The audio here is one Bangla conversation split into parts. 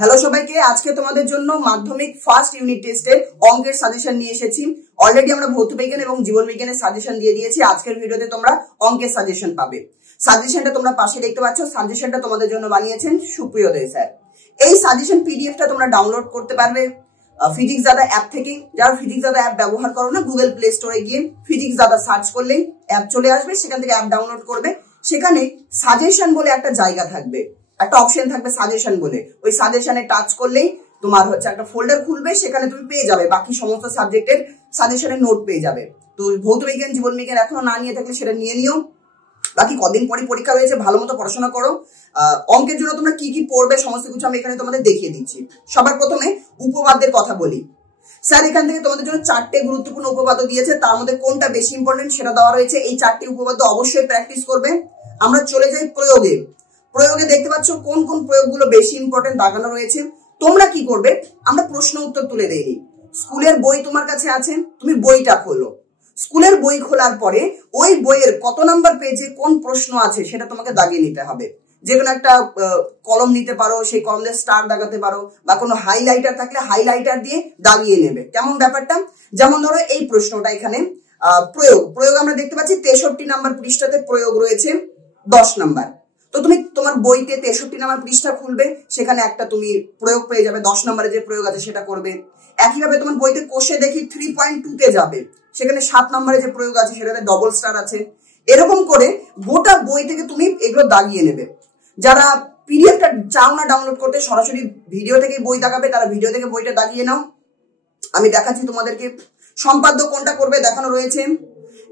হ্যালো সবাইকে, আজকে তোমাদের জন্য মাধ্যমিক ফার্স্ট ইউনিট টেস্টের অঙ্কের সাজেশন নিয়ে এসেছি। অলরেডি আমরা ভৌত বিজ্ঞান এবং জীবন বিজ্ঞানের সাজেশন দিয়ে দিয়েছি। আজকের ভিডিওতে তোমরা অঙ্কের সাজেশন পাবে। সাজেশনটা তোমরা পাশে দেখতে পাচ্ছ। সাজেশনটা তোমাদের জন্য বানিয়েছেন সুপ্রিয় দে স্যার। এই সাজেশন পিডিএফটা তোমরা ডাউনলোড করতে পারবে ফিজিক্স দাদা অ্যাপ থেকে। যারা ফিজিক্স দাদা অ্যাপ ব্যবহার করো না, গুগল প্লে স্টোরে গিয়ে ফিজিক্স দাদা সার্চ করলেই অ্যাপ চলে আসবে। সেখান থেকে অ্যাপ ডাউনলোড করবে। সেখানে সাজেশন বলে একটা জায়গা থাকবে, একটা অপশন থাকবে সাজেশন বলে। ওই সাজেশনে টাচ করলেই তোমার একটা ফোল্ডার খুলবে। সেখানে তুমি পেয়ে যাবে বাকি সমস্ত সাবজেক্টের সাজেশনের নোট পেয়ে যাবে। তো ভৌত বিজ্ঞান জীবন বিজ্ঞান এখনো না নিয়ে থাকলে সেটা নিয়ে নিও। বাকি কদিন পরে পরীক্ষা রয়েছে, ভালো মতো পড়াশোনা করো। অঙ্কের জন্য তোমরা কি কি পড়বে সমস্ত কিছু আমি এখানে তোমাদের দেখিয়ে দিচ্ছি। সবার প্রথমে উপপাদ্যের কথা বলি। স্যার এখান থেকে তোমাদের জন্য 4টে গুরুত্বপূর্ণ উপপাদ্য দিয়েছে। তার মধ্যে কোনটা বেশি ইম্পর্টেন্ট সেটা দেওয়া রয়েছে। এই 4টি উপপাদ্য অবশ্যই প্র্যাকটিস করবে। আমরা চলে যাই প্রয়োগে। প্রয়োগে দেখতে পাচ্ছ কোন কোন প্রয়োগগুলো বেশি ইম্পর্টেন্ট দাগানো রয়েছে। তোমরা কি করবে, আমরা প্রশ্ন উত্তর তুলে দেইনি। স্কুলের বই তোমার কাছে আছে, তুমি বইটা খোলো। স্কুলের বই খোলার পরে ওই বইয়ের কত নাম্বার পেজে কোন প্রশ্ন আছে সেটা তোমাকে দাগিয়ে নিতে হবে। যে কোনো একটা কলম নিতে পারো, সেই কলম দিয়ে স্টার দাগাতে পারো, বা কোনো হাইলাইটার থাকলে হাইলাইটার দিয়ে দাগিয়ে নেবে। কেমন ব্যাপারটা, যেমন ধরো এই প্রশ্নটা এখানে প্রয়োগ আমরা দেখতে পাচ্ছি 63 নাম্বার পৃষ্ঠাতে প্রয়োগ রয়েছে 10 নাম্বার। তো তুমি তোমার বইতে 63 নাম্বার পৃষ্ঠা খুলবে, সেখানে একটা তুমি প্রয়োগ পেয়ে যাবে। 10 নম্বরে যে প্রয়োগ আছে সেটা করবে। একইভাবে তোমার বইতে কোষে দেখি 3.2 তে যাবে, সেখানে 7 নম্বরে যে প্রয়োগ আছে সেটাতে ডবল স্টার আছে। এরকম করে গোটা বই থেকে তুমি এগুলো দাগিয়ে নেবে। যারা পিডিএফটা চাও না ডাউনলোড করতে, সরাসরি ভিডিও থেকে বই দাগাবে, তারা ভিডিও থেকে বইটা দাগিয়ে নাও। আমি দেখাচ্ছি তোমাদেরকে। সম্পাদ্য কোনটা করবে দেখানো রয়েছে।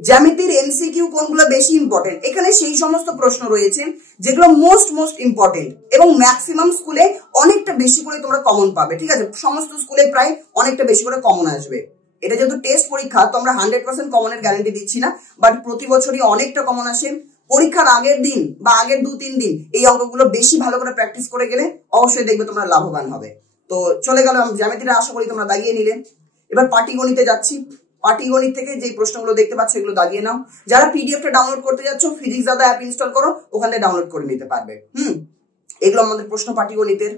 জ্যামিতির এমসিকিউ কোনগুলো বেশি ইম্পর্টেন্ট, এখানে সেই সমস্ত প্রশ্ন রয়েছে যেগুলো মোস্ট ইম্পর্টেন্ট এবং ম্যাক্সিমাম স্কুলে অনেকটা বেশি করে তোমরা কমন পাবে। ঠিক আছে, সমস্ত স্কুলে প্রায় অনেকটা বেশি করে কমন আসবে। এটা যেহেতু টেস্ট পরীক্ষা, তো আমরা 100% কমনের গ্যারান্টি দিচ্ছি না, বাট প্রতি বছরই অনেকটা কমন আসে। পরীক্ষার আগের দিন বা আগের 2-3 দিন এই অঙ্কগুলো বেশি ভালো করে প্র্যাকটিস করে গেলে অবশ্যই দেখবে তোমরা লাভবান হবে। তো চলে গেল জ্যামিতিটা, আশা করি তোমরা দাগিয়ে নিলে। এবার পাটিগণিতে যাচ্ছি। পাটিগণিত থেকে যে প্রশ্নগুলো দেখতে পাচ্ছ এগুলো দাগিয়ে নাও। যারা পিডিএফটা ডাউনলোড করতে যাচ্ছ, ফিজিক্স দাদা অ্যাপ ইনস্টল করো, ওখানে ডাউনলোড করে নিতে পারবে। এগুলো আমাদের প্রশ্ন পাটিগণিতের।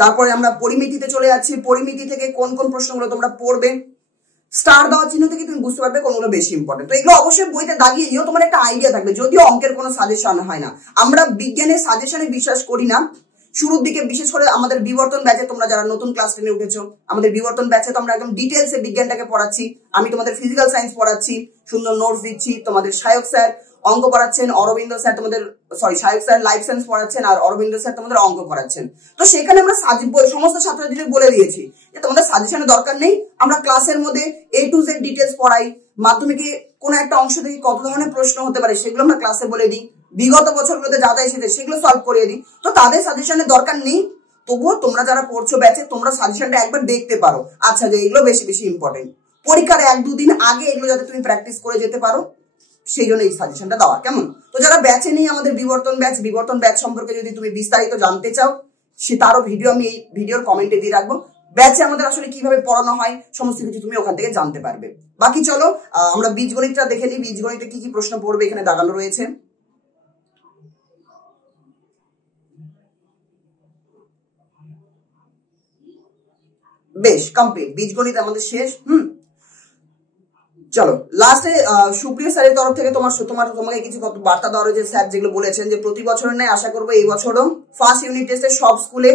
তারপরে আমরা পরিমিতিতে চলে যাচ্ছি। পরিমিতি থেকে কোন কোন প্রশ্নগুলো তোমরা পড়বে, স্টার দেওয়ার চিহ্ন থেকে তুমি বুঝতে পারবে কোনগুলো বেশি ইম্পর্টেন্ট। তো এগুলো অবশ্যই বইতে দাগিয়ে নিও, তোমার একটা আইডিয়া থাকবে। যদিও অঙ্কের কোনো সাজেশন হয় না, আমরা বিজ্ঞানের সাজেশনে বিশ্বাস করি না। শুরুর দিকে বিশেষ করে আমাদের বিবর্তন ব্যাচে, তোমরা যারা নতুন ক্লাস 10 উঠেছো, আমাদের বিবর্তন ব্যাচে তো আমরা একদম ডিটেলসে বিজ্ঞানটাকে পড়াচ্ছি। আমি তোমাদের ফিজিক্যাল সায়েন্স পড়াচ্ছি, সুন্দর নোটস দিচ্ছি। তোমাদের সায়ক স্যার অঙ্ক পড়াচ্ছেন, অরবিন্দ স্যার তোমাদের সায়ক স্যার লাইফ সায়েন্স পড়াচ্ছেন, আর অরবিন্দ স্যার তোমাদের অঙ্ক পড়াচ্ছেন। তো সেখানে আমরা সমস্ত ছাত্রছাত্রীদের বলে দিয়েছি যে তোমাদের সাজেশনের দরকার নেই। আমরা ক্লাসের মধ্যে A to Z ডিটেলস পড়াই। মাধ্যমিকে কোনো একটা অংশ থেকে কত ধরনের প্রশ্ন হতে পারে সেগুলো আমরা ক্লাসে বলে দিই। বিগত বছরগুলোতে যা যা এসেছে সেগুলো সলভ করিয়ে দিই। তো তাদের সাজেশনের দরকার নেই। তবুও তোমরা যারা পড়ছো ব্যাচে, তোমরা সাজেশনটা একবার দেখতে পারো, আচ্ছা যে এগুলো বেশি ইম্পর্টেন্ট। পরীক্ষার 1-2 দিন আগে এগুলো যাতে তুমি প্র্যাকটিস করে যেতে পারো, সেই জন্য এই সাজেশনটা দেওয়া। কেমন? তো যারা ব্যাচে নেই, আমাদের বিবর্তন ব্যাচ সম্পর্কে যদি তুমি বিস্তারিত জানতে চাও, সে তারও ভিডিও আমি এই ভিডিওর কমেন্টে দিয়ে রাখবো। ব্যাচে আমাদের আসলে কিভাবে পড়ানো হয় সমস্ত কিছু তুমি ওখান থেকে জানতে পারবে। বাকি চলো আমরা বীজগণিতটা দেখে নিই। বীজগণিতে কি কি প্রশ্ন পড়বে এখানে দাগানো রয়েছে। বেশ, কমপ্লিট বীজগণিত আমাদের শেষ। চলো লাস্টে সুপ্রিয় স্যারের তরফ থেকে তোমাকে কিছু বার্তা দেওয়া রয়েছে। স্যার যেগুলো বলেছেন যে প্রতি বছরের ন্যায় আশা করবো এই বছরও ফার্স্ট ইউনিট টেস্টে সব স্কুলে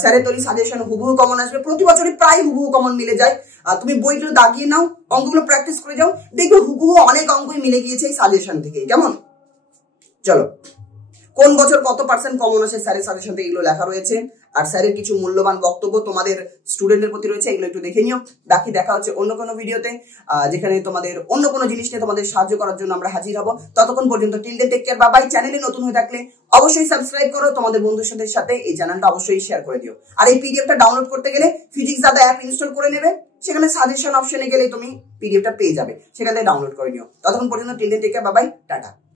স্যারের তৈরি সাজেশন হুবহু কমন আসবে। প্রতি বছরই প্রায় হুবহু কমন মিলে যায়। তুমি বইগুলো দাগিয়ে নাও, অঙ্কগুলো প্র্যাকটিস করে যাও, দেখবে হুবহু অনেক অঙ্কই মিলে গিয়েছে এই সাজেশন থেকে। কেমন? চলো, কোন বছর কত % কমন আসে স্যারের সাজেশন থেকে এগুলো লেখা রয়েছে। আর স্যারের কিছু মূল্যবান বক্তব্য তোমাদের স্টুডেন্টের প্রতি রয়েছে, এগুলো একটু দেখে নিও। বাকি দেখা হচ্ছে অন্য কোনো ভিডিওতে, যেখানে তোমাদের অন্য কোনো জিনিস নিয়ে তোমাদের সাহায্য করার জন্য আমরা হাজির হব। ততক্ষণ পর্যন্ত till then take care, bye bye. চ্যানেলে নতুন হয়ে থাকলে অবশ্যই সাবস্ক্রাইব করো, তোমাদের বন্ধুদের সাথে এই চ্যানেলটা অবশ্যই শেয়ার করে দিও। আর এই পিডিএফটা ডাউনলোড করতে গেলে ফিজিক্স দাদা অ্যাপ ইনস্টল করে নেবে, সেখানে সাজেশন অপশনে গেলে তুমি পিডিএফটা পেয়ে যাবে, সেখান থেকে ডাউনলোড করে নিও। ততক্ষণ পর্যন্ত till then take care, bye bye, tata.